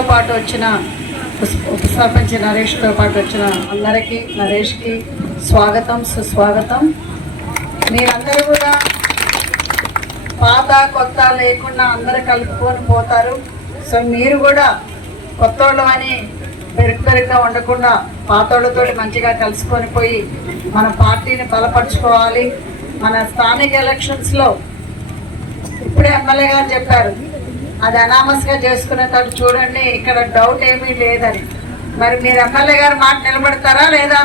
పాటు వచ్చిన ఉప- సర్పంచ్ నరేష్తో పాటు వచ్చిన అందరికీ నరేష్కి స్వాగతం సుస్వాగతం. మీరందరూ కూడా పాత కొత్త లేకుండా అందరూ కలుపుకొని పోతారు. సో మీరు కూడా కొత్త వాళ్ళు అని పెరుగు పెరుగుగా ఉండకుండా పాతోళ్ళతో మంచిగా కలుసుకొని పోయి మన పార్టీని బలపరుచుకోవాలి. మన స్థానిక ఎలక్షన్స్లో ఇప్పుడే ఎమ్మెల్యే గారు చెప్పారు. అది అనామస్గా చేసుకునేటట్టు చూడండి ఇక్కడ డౌట్ ఏమీ లేదని. మరి మీరు ఎమ్మెల్యే గారు మాట నిలబడతారా లేదా?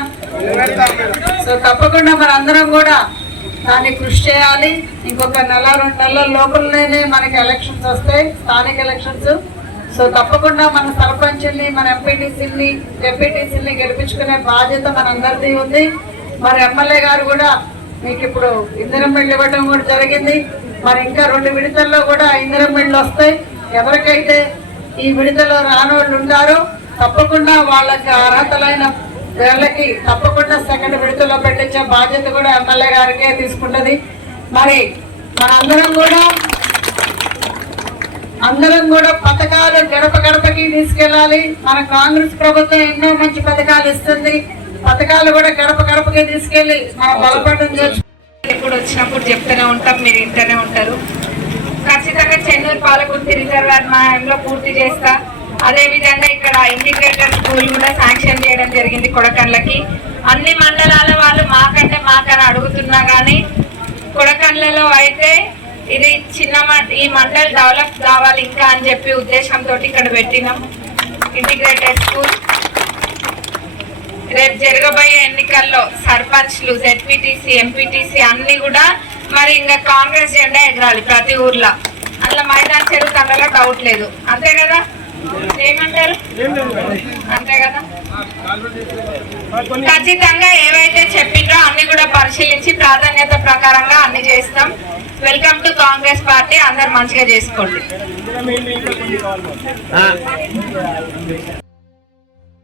సో తప్పకుండా మరి అందరం కూడా దాన్ని కృషి చేయాలి. ఇంకొక నెల రెండు నెలల లోపలనే మనకి ఎలక్షన్స్ వస్తాయి స్థానిక ఎలక్షన్స్ సో తప్పకుండా మన సర్పంచుల్ని మన ఎంపీటీసీని ఎంపీటీసీని గెలిపించుకునే బాధ్యత మనందరిది ఉంది. మరి ఎమ్మెల్యే గారు కూడా మీకు ఇప్పుడు బిల్లు ఇవ్వడం కూడా జరిగింది. మరి ఇంకా రెండు విడతల్లో కూడా ఇందిరం వస్తాయి. ఎవరికైతే ఈ విడతలో రానోళ్ళు ఉంటారో తప్పకుండా వాళ్ళకి అర్హతలైన వీళ్ళకి తప్పకుండా సెకండ్ విడతలో పెట్టించే బాధ్యత కూడా ఎమ్మెల్యే గారికే తీసుకుంటుంది. మరి మనందరం కూడా అందరం కూడా పథకాలు గడప గడపకి తీసుకెళ్ళాలి. మన కాంగ్రెస్ ప్రభుత్వం ఎన్నో మంచి పథకాలు ఇస్తుంది. పథకాలు కూడా గడప గడపకి తీసుకెళ్ళి మనం బలపడడం చేసు వచ్చినప్పుడు చెప్తూనే ఉంటాం మీరు ఇంటనే ఉంటారు. ఖచ్చితంగా చెన్నూరు పాలకుర్తి మా మాయంలో పూర్తి చేస్తా. అదే విధంగా ఇక్కడ ఇంటిగ్రేటెడ్ స్కూల్ కూడా శాంక్షన్ చేయడం జరిగింది కొడకండ్లకి. అన్ని మండలాల వాళ్ళు మాకంటే మాకని అడుగుతున్నా కానీ కొడకండ్లలో అయితే ఇది చిన్న ఈ మండల్ డెవలప్ కావాలి ఇంకా అని చెప్పి ఉద్దేశంతో ఇక్కడ పెట్టినాం. Integrated school. రేపు జరగబోయే ఎన్నికల్లో సర్పంచ్లు జెడ్పీటీసీ ఎంపీటీసీ అన్ని కూడా మరి ఇంకా కాంగ్రెస్ జెండా ఎగరాలి ప్రతి ఊర్లో. అట్లా మైదాన్ చెరువు కళ్ళలో డౌట్ లేదు. అంతే కదా? ఏమంటారు? అంతే కదా? ఖచ్చితంగా ఏవైతే చెప్పిండ్రో అన్ని కూడా పరిశీలించి ప్రాధాన్యత ప్రకారంగా అన్ని చేస్తాం. Welcome to Congress party. అందరు మంచిగా చేసుకోండి.